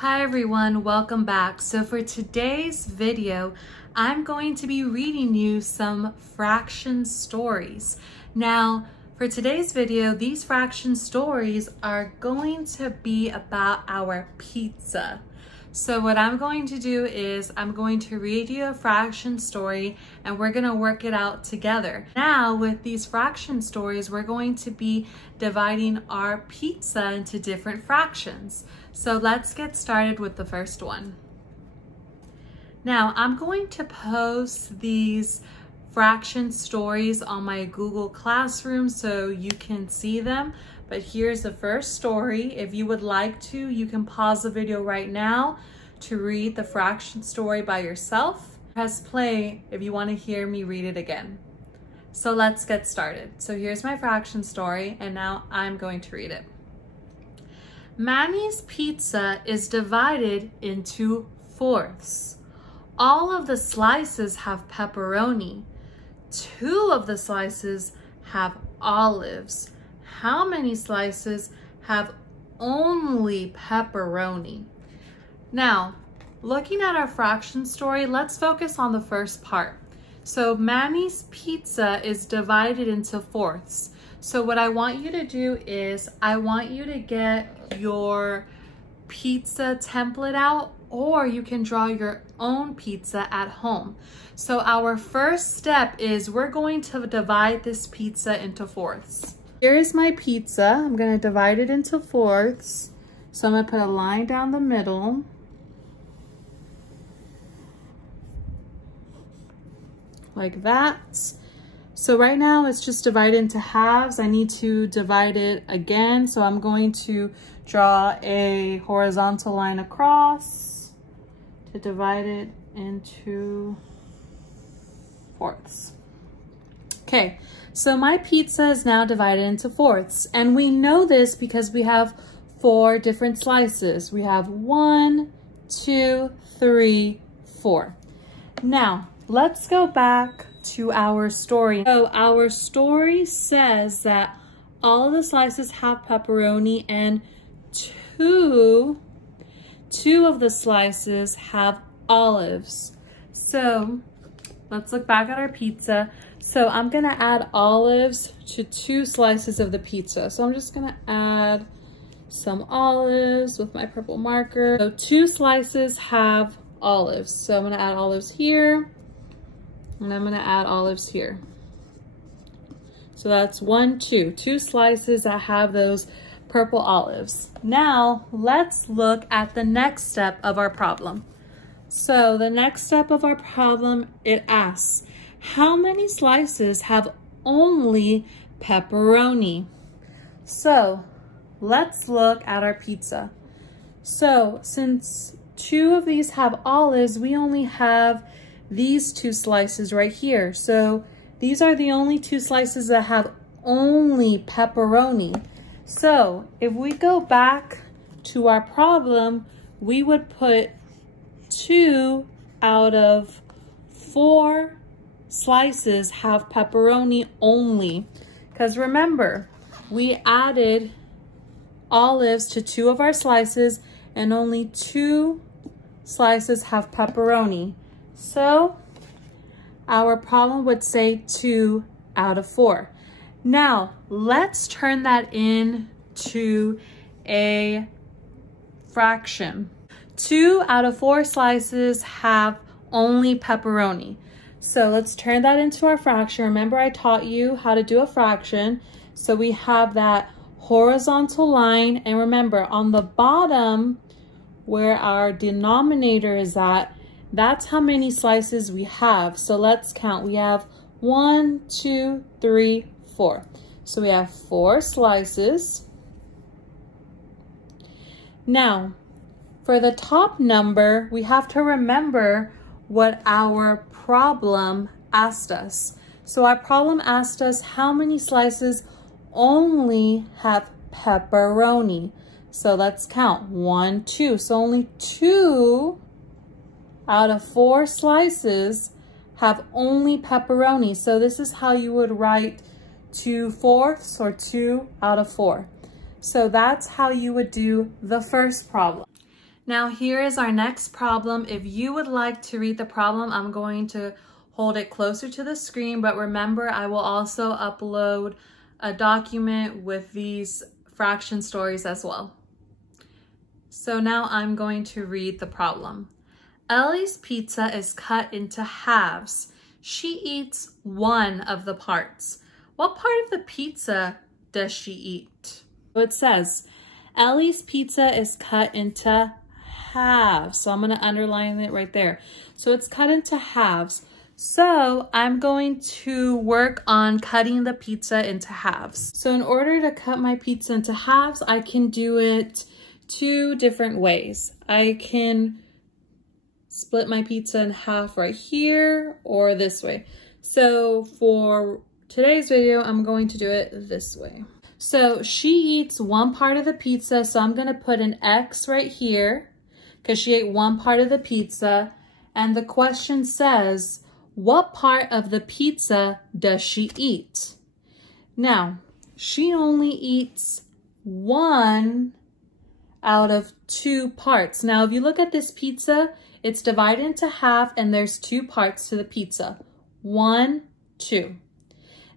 Hi everyone, welcome back. So for today's video, I'm going to be reading you some fraction stories. Now, for today's video, these fraction stories are going to be about our pizza. So what I'm going to do is I'm going to read you a fraction story and we're going to work it out together. Now with these fraction stories, we're going to be dividing our pizza into different fractions. So let's get started with the first one. Now I'm going to post these fraction stories on my Google Classroom so you can see them. But here's the first story. If you would like to, you can pause the video right now to read the fraction story by yourself. Press play if you want to hear me read it again. So let's get started. So here's my fraction story and now I'm going to read it. Manny's pizza is divided into fourths. All of the slices have pepperoni. 2 of the slices have olives. How many slices have only pepperoni? Now, looking at our fraction story, let's focus on the first part. So Manny's pizza is divided into fourths. So what I want you to do is I want you to get your pizza template out, or you can draw your own pizza at home. So our first step is we're going to divide this pizza into fourths. Here's my pizza. I'm going to divide it into fourths. So I'm going to put a line down the middle. Like that. So right now it's just divided into halves. I need to divide it again. So I'm going to draw a horizontal line across to divide it into fourths. Okay, so my pizza is now divided into fourths. And we know this because we have 4 different slices. We have 1, 2, 3, 4. Now, let's go back to our story. So our story says that all the slices have pepperoni and two of the slices have olives. So let's look back at our pizza. So I'm gonna add olives to 2 slices of the pizza. So I'm just gonna add some olives with my purple marker. So 2 slices have olives. So I'm gonna add olives here. And I'm gonna add olives here. So that's 1, 2. 2 slices that have those purple olives. Now, let's look at the next step of our problem. So the next step of our problem, it asks, how many slices have only pepperoni? So let's look at our pizza. So since 2 of these have olives, we only have these 2 slices right here. So these are the only 2 slices that have only pepperoni. So if we go back to our problem, we would put 2 out of 4 slices have pepperoni only. Because remember, we added olives to 2 of our slices and only 2 slices have pepperoni. So our problem would say 2 out of 4. Now let's turn that into a fraction. 2 out of 4 slices have only pepperoni. So let's turn that into our fraction. Remember I taught you how to do a fraction. So we have that horizontal line, and remember on the bottom where our denominator is at, that's how many slices we have. So let's count. We have 1, 2, 3, 4. So we have 4 slices. Now, for the top number, we have to remember what our problem asked us. So our problem asked us how many slices only have pepperoni. So let's count. 1, 2. So only 2 out of 4 slices have only pepperoni. So this is how you would write 2 fourths or 2 out of 4. So that's how you would do the first problem. Now here is our next problem. If you would like to read the problem, I'm going to hold it closer to the screen, but remember I will also upload a document with these fraction stories as well. So now I'm going to read the problem. Ellie's pizza is cut into halves. She eats one of the parts. What part of the pizza does she eat? So it says, Ellie's pizza is cut into halves. So I'm going to underline it right there. So it's cut into halves. So I'm going to work on cutting the pizza into halves. So in order to cut my pizza into halves, I can do it two different ways. I can split my pizza in half right here or this way. So for today's video, I'm going to do it this way. So she eats one part of the pizza, so I'm going to put an X right here because she ate one part of the pizza. And the question says, what part of the pizza does she eat? Now, she only eats one out of two parts. Now, if you look at this pizza, it's divided into half and there's two parts to the pizza. 1, 2.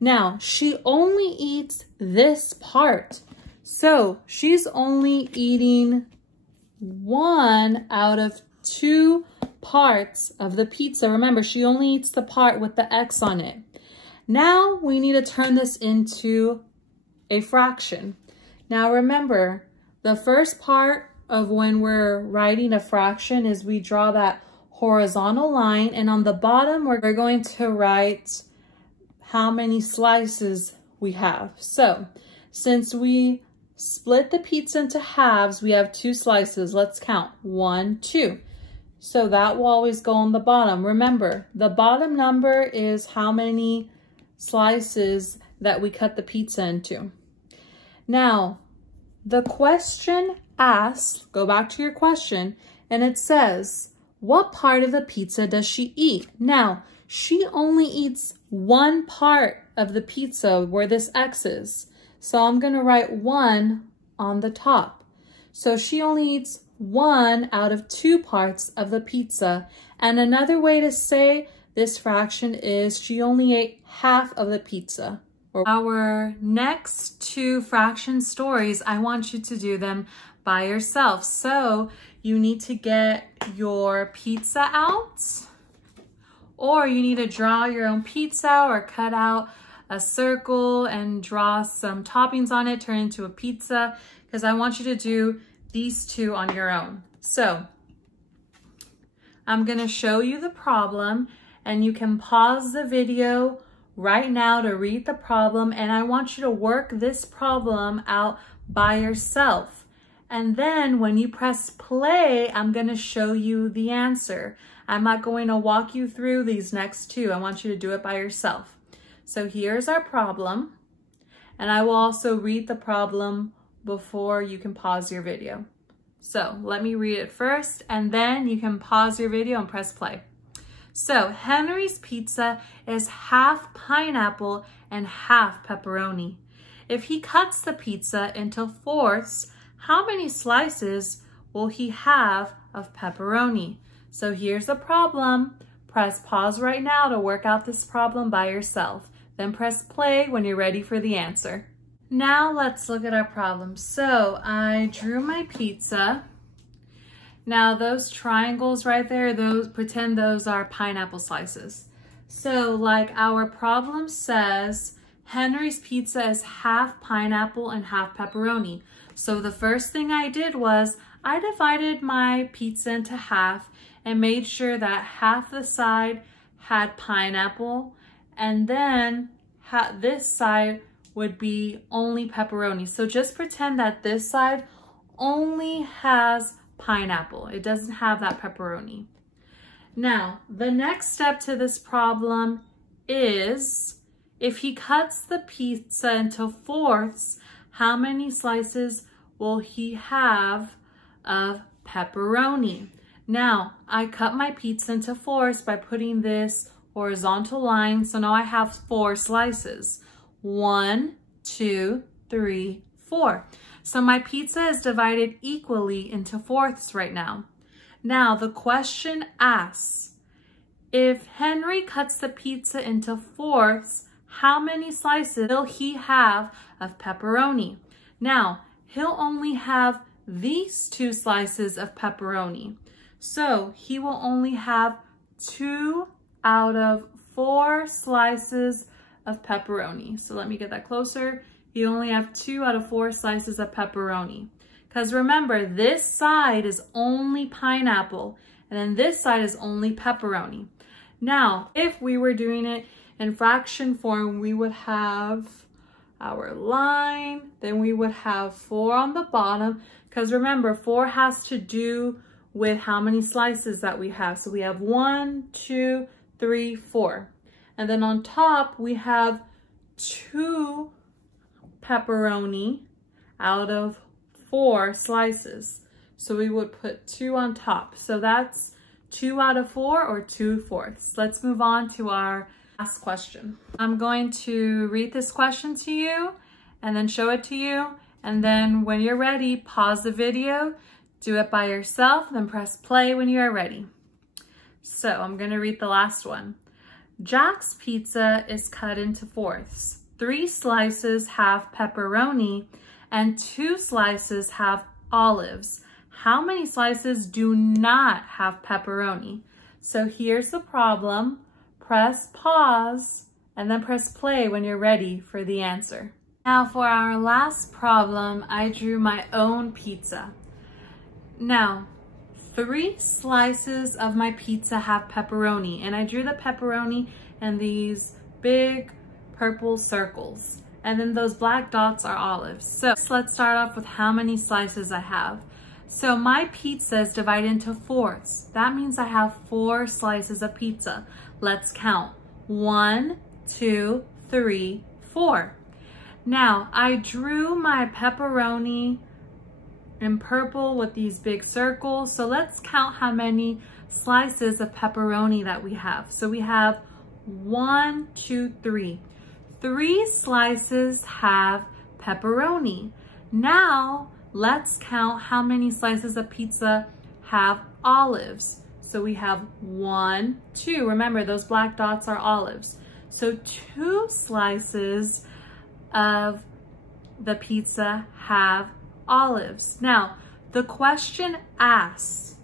Now, she only eats this part. So she's only eating one out of two parts of the pizza. Remember, she only eats the part with the X on it. Now we need to turn this into a fraction. Now remember, the first part of when we're writing a fraction is we draw that horizontal line, and on the bottom we're going to write how many slices we have. So since we split the pizza into halves, we have two slices. Let's count. 1, 2. So that will always go on the bottom. Remember, the bottom number is how many slices that we cut the pizza into. Now, the question asks, go back to your question, and it says, what part of the pizza does she eat? Now, she only eats one part of the pizza where this X is. So I'm going to write 1 on the top. So she only eats one out of two parts of the pizza. And another way to say this fraction is she only ate half of the pizza. Our next two fraction stories, I want you to do them by yourself. So you need to get your pizza out, or you need to draw your own pizza or cut out a circle and draw some toppings on it, turn it into a pizza, because I want you to do these two on your own. So I'm going to show you the problem, and you can pause the video right now to read the problem, and I want you to work this problem out by yourself. And then when you press play, I'm going to show you the answer. I'm not going to walk you through these next two. I want you to do it by yourself. So here's our problem, and I will also read the problem before you can pause your video. So let me read it first, and then you can pause your video and press play. So Henry's pizza is half pineapple and half pepperoni. If he cuts the pizza into fourths, how many slices will he have of pepperoni? So here's the problem. Press pause right now to work out this problem by yourself. Then press play when you're ready for the answer. Now let's look at our problem. So I drew my pizza. Now those triangles right there, pretend those are pineapple slices. So like our problem says, Henry's pizza is half pineapple and half pepperoni. So the first thing I did was I divided my pizza into half and made sure that half the side had pineapple, and then this side would be only pepperoni. So just pretend that this side only has pineapple. It doesn't have that pepperoni. Now, the next step to this problem is if he cuts the pizza into fourths, how many slices will he have of pepperoni? Now, I cut my pizza into fourths by putting this horizontal line. So now I have 4 slices. 1, 2, 3, 4. So my pizza is divided equally into fourths right now. Now the question asks, if Henry cuts the pizza into fourths, how many slices will he have of pepperoni? Now, he'll only have these 2 slices of pepperoni. So he will only have 2 out of 4 slices of pepperoni. So let me get that closer. You only have 2 out of 4 slices of pepperoni. Because remember, this side is only pineapple, and then this side is only pepperoni. Now, if we were doing it in fraction form, we would have our line, then we would have 4 on the bottom, because remember, 4 has to do with how many slices that we have. So we have 1, 2, 3, 4. And then on top, we have 2 pepperoni out of 4 slices. So we would put 2 on top. So that's 2 out of 4 or 2 fourths. Let's move on to our last question. I'm going to read this question to you and then show it to you. And then when you're ready, pause the video, do it by yourself, then press play when you are ready. So I'm going to read the last one. Jack's pizza is cut into fourths. 3 slices have pepperoni and 2 slices have olives. How many slices do not have pepperoni? So here's the problem. Press pause and then press play when you're ready for the answer. Now for our last problem, I drew my own pizza. Now, 3 slices of my pizza have pepperoni, and I drew the pepperoni in these big purple circles. And then those black dots are olives. So let's start off with how many slices I have. So my pizza is divided into fourths. That means I have 4 slices of pizza. Let's count. 1, 2, 3, 4. Now I drew my pepperoni in purple with these big circles. So let's count how many slices of pepperoni that we have. So we have 1, 2, 3. 3 slices have pepperoni. Now let's count how many slices of pizza have olives. So we have 1, 2. Remember, those black dots are olives. So 2 slices of the pizza have olives. Now, the question asks,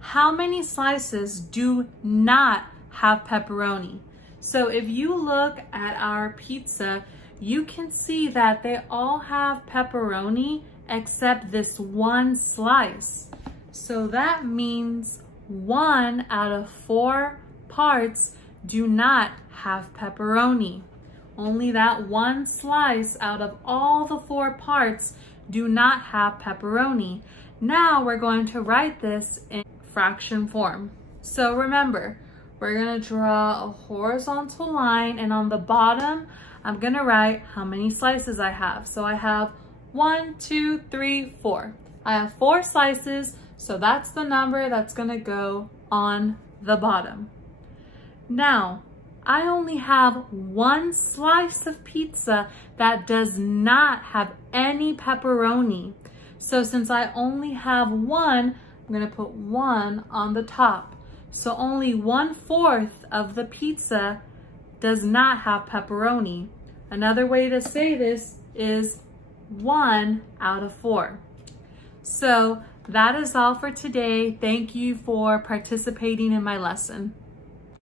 how many slices do not have pepperoni? So if you look at our pizza, you can see that they all have pepperoni except this 1 slice. So that means 1 out of 4 parts do not have pepperoni. Only that 1 slice out of all the 4 parts do not have pepperoni. Now we're going to write this in fraction form. So remember, we're going to draw a horizontal line, and on the bottom, I'm going to write how many slices I have. So I have 1, 2, 3, 4. I have 4 slices, so that's the number that's going to go on the bottom. Now, I only have 1 slice of pizza that does not have any pepperoni. So since I only have 1, I'm going to put 1 on the top. So only 1/4 of the pizza does not have pepperoni. Another way to say this is 1 out of 4. So that is all for today. Thank you for participating in my lesson.